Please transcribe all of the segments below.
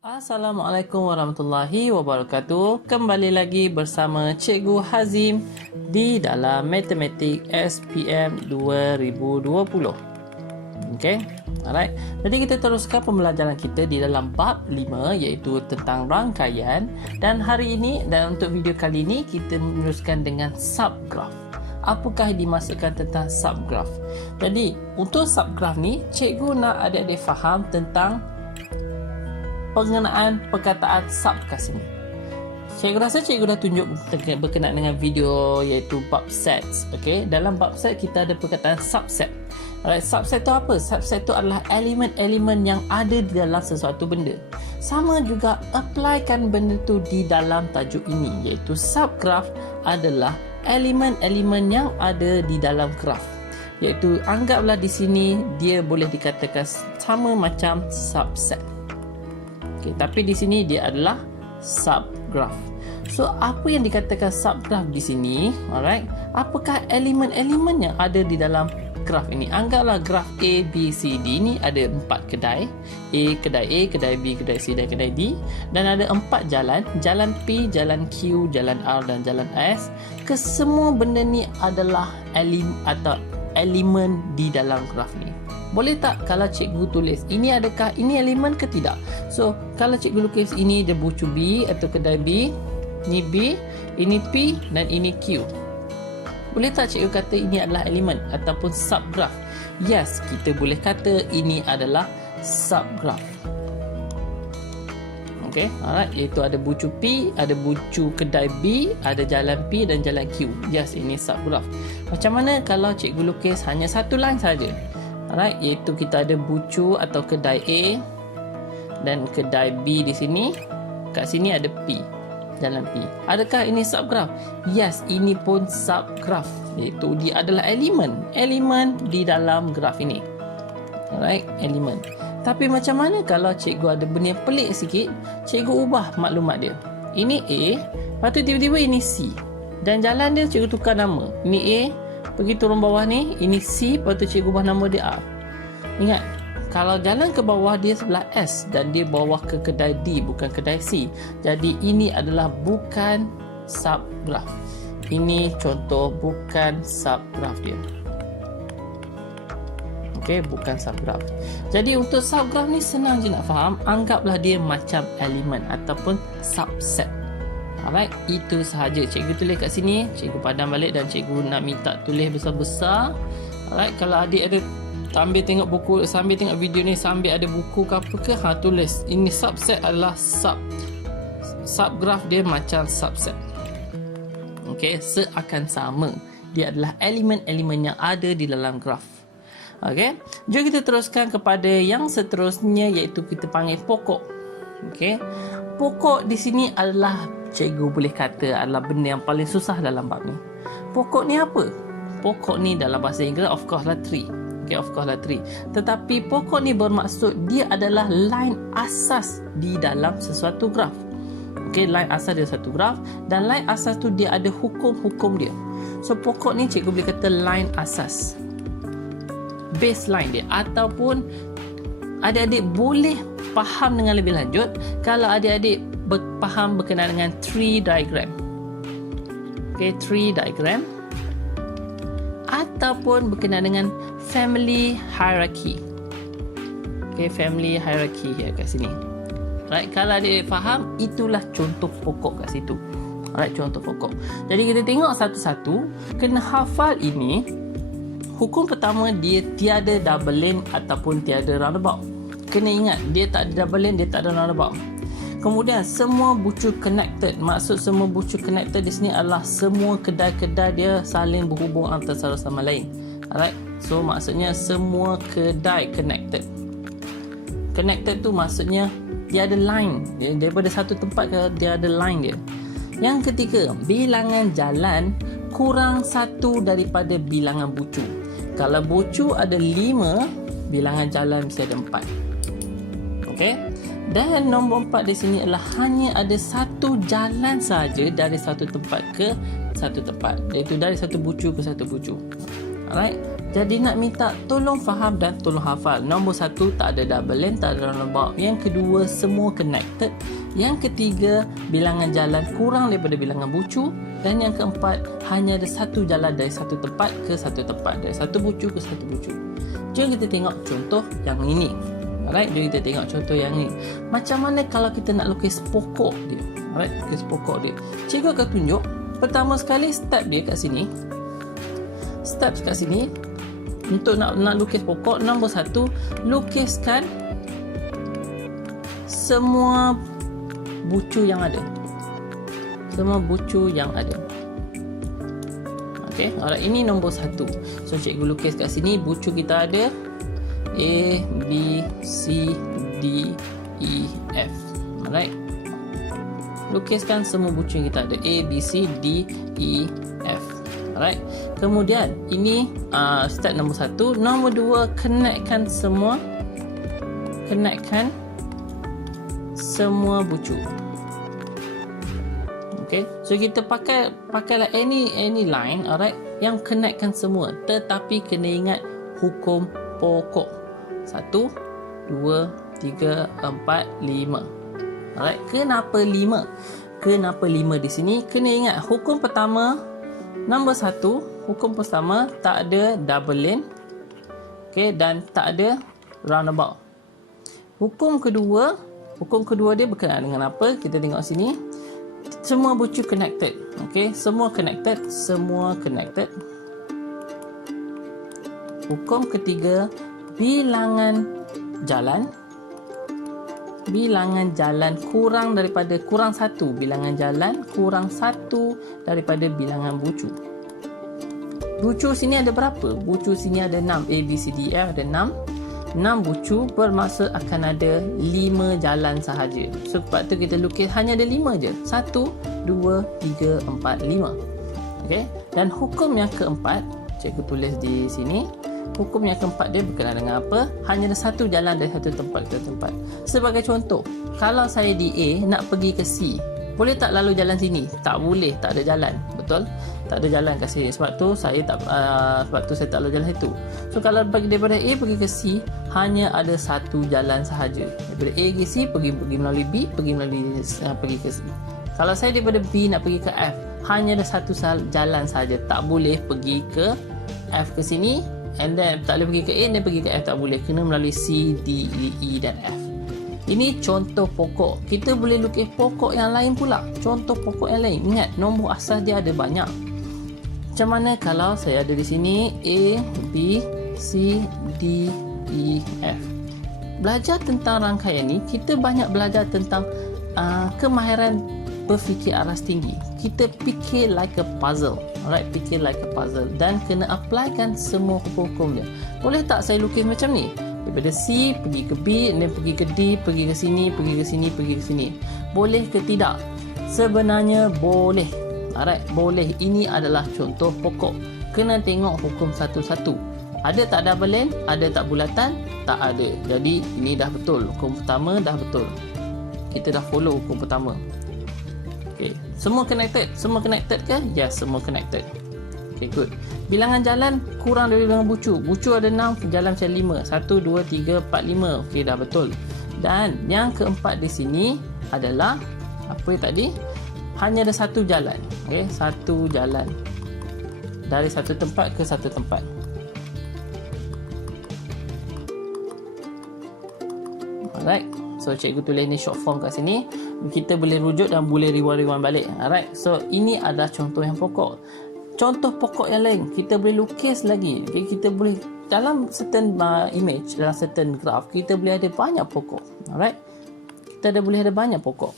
Assalamualaikum warahmatullahi wabarakatuh. Kembali lagi bersama Cikgu Hazim di dalam Matematik SPM 2020. Okey. Alright. Jadi kita teruskan pembelajaran kita di dalam bab 5 iaitu tentang rangkaian, dan hari ini dan untuk video kali ini kita meneruskan dengan subgraf. Apakah yang dimaksudkan tentang subgraf? Jadi, untuk subgraf ni cikgu nak adik-adik faham tentang pengenaan perkataan sub kat sini. Cikgu rasa cikgu dah tunjuk berkenaan dengan video iaitu bab sets. Okey, dalam bab set kita ada perkataan subset. Alright, subset tu apa? Subset tu adalah elemen-elemen yang ada di dalam sesuatu benda. Sama juga applykan benda tu di dalam tajuk ini iaitu subgraf adalah elemen-elemen yang ada di dalam graf. Iaitu anggaplah di sini dia boleh dikatakan sama macam subset. Okay, tapi di sini dia adalah subgraf. So, apa yang dikatakan subgraf di sini? Alright. Apakah elemen-elemen yang ada di dalam graf ini? Anggaplah graf A, B, C, D ini ada 4 kedai. Kedai A, kedai B, kedai C dan kedai D. Dan ada 4 jalan. Jalan P, jalan Q, jalan R dan jalan S. Kesemua benda ni adalah elemen di dalam graf ni. Boleh tak kalau cikgu tulis ini adakah ini elemen ke tidak? So, kalau cikgu lukis ini dia bucu B atau kedai B, ini B, ini P dan ini Q. Boleh tak cikgu kata ini adalah elemen ataupun subgraf? Yes, kita boleh kata ini adalah subgraf. Okey, alright, iaitu ada bucu P, ada bucu kedai B, ada jalan P dan jalan Q. Yes, ini subgraf. Macam mana kalau cikgu lukis hanya satu line saja? Alright, iaitu kita ada bucu atau kedai A dan kedai B di sini. Kat sini ada P, jalan P. Adakah ini subgraf? Yes, ini pun subgraf. Iaitu dia adalah elemen di dalam graf ini. Alright, elemen. Tapi macam mana kalau cikgu ada benda yang pelik sikit, cikgu ubah maklumat dia. Ini A, lepas tu tiba-tiba ini C. Dan jalan dia cikgu tukar nama. Ini A, pergi turun bawah ni, ini C, lepas tu cikgu ubah nama dia A. Ingat, kalau jalan ke bawah dia sebelah S dan dia bawah ke kedai D bukan kedai C. Jadi ini adalah bukan subgraf. Ini contoh bukan subgraf dia. Okey, bukan subgraf. Jadi untuk subgraf ni senang je nak faham. Anggaplah dia macam elemen ataupun subset. Alright, itu sahaja. Cikgu tulis kat sini, cikgu padam balik dan cikgu nak minta tulis besar-besar. Alright, kalau adik ada sambil tengok buku, sambil tengok video ni, sambil ada buku ke apa ke, tulis ini subset adalah subgraf dia macam subset. Okey, seakan sama. Dia adalah elemen-elemen yang ada di dalam graf. Okey, jom kita teruskan kepada yang seterusnya iaitu kita panggil pokok. Okey, pokok di sini adalah cikgu boleh kata adalah benda yang paling susah dalam bab ni. Pokok ni apa? Pokok ni dalam bahasa Inggeris of course lah tree. Okay, of course lah tree. Tetapi pokok ni bermaksud dia adalah line asas di dalam sesuatu graf. Okay, line asas dia satu graf dan line asas tu dia ada hukum-hukum dia. So pokok ni cikgu boleh kata line asas, baseline dia, ataupun adik-adik boleh faham dengan lebih lanjut kalau adik-adik faham berkenaan dengan tree diagram. Okay, tree diagram ataupun berkenaan dengan family hierarchy. Okay, family hierarchy kat sini. Right, kalau adik faham, itulah contoh pokok kat situ. Alright, contoh pokok. Jadi kita tengok satu-satu, kena hafal ini. Hukum pertama, dia tiada double lane ataupun tiada roundabout. Kena ingat, dia tak ada double lane, dia tak ada roundabout. Kemudian semua bucu connected. Maksud semua bucu connected di sini adalah semua kedai-kedai dia saling berhubung antara satu sama lain. Alright. So maksudnya semua kedai connected. Connected tu maksudnya dia ada line. Daripada satu tempat ke dia ada line dia. Yang ketiga, bilangan jalan kurang satu daripada bilangan bucu. Kalau bucu ada 5, bilangan jalan mesti ada 4. Okey. Dan nombor 4 di sini adalah hanya ada satu jalan saja dari satu tempat ke satu tempat, iaitu dari satu bucu ke satu bucu. Alright. Jadi nak minta tolong faham dan tolong hafal. Nombor 1 tak ada double lane, tak ada roundabout. Yang kedua semua connected. Yang ketiga bilangan jalan kurang daripada bilangan bucu. Dan yang keempat hanya ada satu jalan dari satu tempat ke satu tempat, dari satu bucu ke satu bucu. Jom kita tengok contoh yang ini. Alright, jom kita tengok contoh yang ini. Macam mana kalau kita nak lukis pokok dia? Alright, lukis pokok dia. Cikgu akan tunjuk. Pertama sekali step dia kat sini. Step kat sini. Untuk nak lukis pokok, nombor 1, lukiskan semua bucu yang ada. Semua bucu yang ada. Okey, alright, ini nombor 1. So cikgu lukis kat sini bucu kita ada A, B, C, D, E, F. Alright. Lukiskan semua bucu yang kita ada A, B, C, D, E, F. Alright. Kemudian ini step nombor 1. Nombor 2, connectkan semua bucu. Okay, so kita pakailah any line, alright, yang connectkan semua, tetapi kena ingat hukum pokok. 1, 2, 3, 4, 5. Alright, kenapa 5? Kenapa 5 di sini? Kena ingat hukum pertama, nombor 1, hukum pertama tak ada double lane, okay, dan tak ada roundabout. Hukum kedua dia berkenaan dengan apa? Kita tengok sini. Semua bucu connected. Okay, semua connected. Hukum ketiga, bilangan jalan kurang satu. Bilangan jalan kurang satu daripada bilangan bucu. Bucu sini ada berapa? Bucu sini ada 6. A, B, C, D, E, F ada 6. 6 bucu bermaksud akan ada 5 jalan sahaja. So, sebab tu kita lukis hanya ada 5 je. 1, 2, 3, 4, 5. Okay. Dan hukum yang keempat, cikgu tulis di sini. Hukum yang keempat dia berkenaan dengan apa? Hanya ada satu jalan dari satu tempat ke satu tempat. Sebagai contoh, kalau saya di A nak pergi ke C, boleh tak lalu jalan sini? Tak boleh, tak ada jalan. Betul? Tak ada jalan kat sini. Sebab tu saya tak lalu jalan situ. So kalau daripada A pergi ke C, hanya ada satu jalan sahaja. Daripada A ke C, pergi melalui B, pergi ke C. Kalau saya daripada B nak pergi ke F, hanya ada satu jalan sahaja. Tak boleh pergi ke F ke sini, and then tak boleh pergi ke A dan pergi ke F, tak boleh. Kena melalui C, D, E dan F. Ini contoh pokok. Kita boleh lukis pokok yang lain pula. Contoh pokok yang lain. Ingat, nombor asas dia ada banyak. Macam mana kalau saya ada di sini A, B, C, D, E, F. Belajar tentang rangkaian ni, kita banyak belajar tentang kemahiran berfikir aras tinggi. Kita fikir like a puzzle. Alright, fikir like a puzzle. Dan kena applykan semua hukum-hukum dia. Boleh tak saya lukis macam ni? Daripada C pergi ke B, dan pergi ke D, pergi ke sini, pergi ke sini, pergi ke sini. Boleh ke tidak? Sebenarnya boleh. Alright, boleh. Ini adalah contoh pokok. Kena tengok hukum satu-satu. Ada tak double lane? Ada tak bulatan? Tak ada. Jadi ini dah betul. Hukum pertama dah betul. Kita dah follow hukum pertama. Okay. Semua connected? Semua connected ke? Yes, semua connected. Okay, good. Bilangan jalan kurang dari bilangan bucu. Bucu ada 6, jalan macam 5. 1, 2, 3, 4, 5. Okay, dah betul. Dan yang keempat di sini adalah apa tadi? Hanya ada satu jalan. Okay, satu jalan. Dari satu tempat ke satu tempat. Alright. So, cikgu tulis ni short form kat sini. Kita boleh rujuk dan boleh rewind balik. Alright. So, ini adalah contoh yang pokok. Contoh pokok yang lain, kita boleh lukis lagi. Okay, kita boleh dalam certain image, dalam certain graph, kita boleh ada banyak pokok. Alright. Kita boleh ada banyak pokok.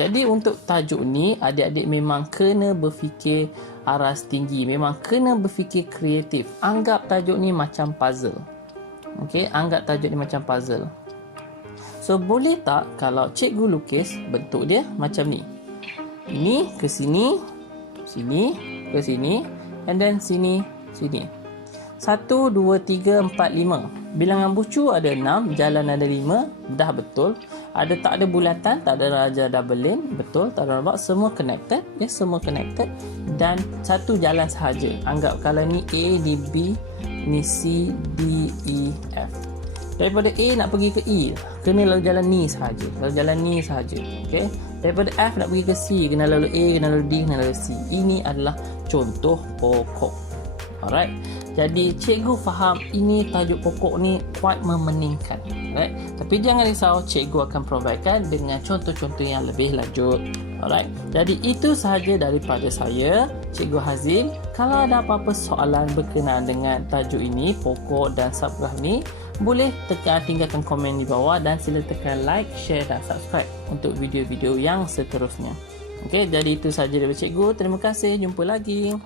Jadi untuk tajuk ni, adik-adik memang kena berfikir aras tinggi. Memang kena berfikir kreatif. Anggap tajuk ni macam puzzle. Okey, anggap tajuk ni macam puzzle. So, boleh tak kalau cikgu lukis bentuk dia macam ni? Ini ke sini, sini ke sini, and then sini, sini. 1, 2, 3, 4, 5. Bilangan bucu ada 6, jalan ada 5. Dah betul. Ada tak ada bulatan, tak ada raja double lane. Betul, tak ada rabak. Semua connected. Ya, semua connected. Dan satu jalan sahaja. Anggap kalau ni A, ni B, ni C, D, E, F. Daripada A nak pergi ke E, kena lalu jalan ni sahaja. Lalu jalan ni sahaja. Okey. Daripada F nak pergi ke C, kena lalu A, kena lalu D, kena lalu C. Ini adalah contoh pokok. Alright. Jadi cikgu faham ini tajuk pokok ni quite memeningkan. Alright. Tapi jangan risau, cikgu akan providekan dengan contoh-contoh yang lebih lanjut. Alright. Jadi itu sahaja daripada saya, Cikgu Hazim. Kalau ada apa-apa soalan berkenaan dengan tajuk ini, pokok dan subgraf ni, boleh tinggalkan komen di bawah dan sila tekan like, share dan subscribe untuk video-video yang seterusnya. Okey, jadi itu sahaja daripada cikgu. Terima kasih. Jumpa lagi.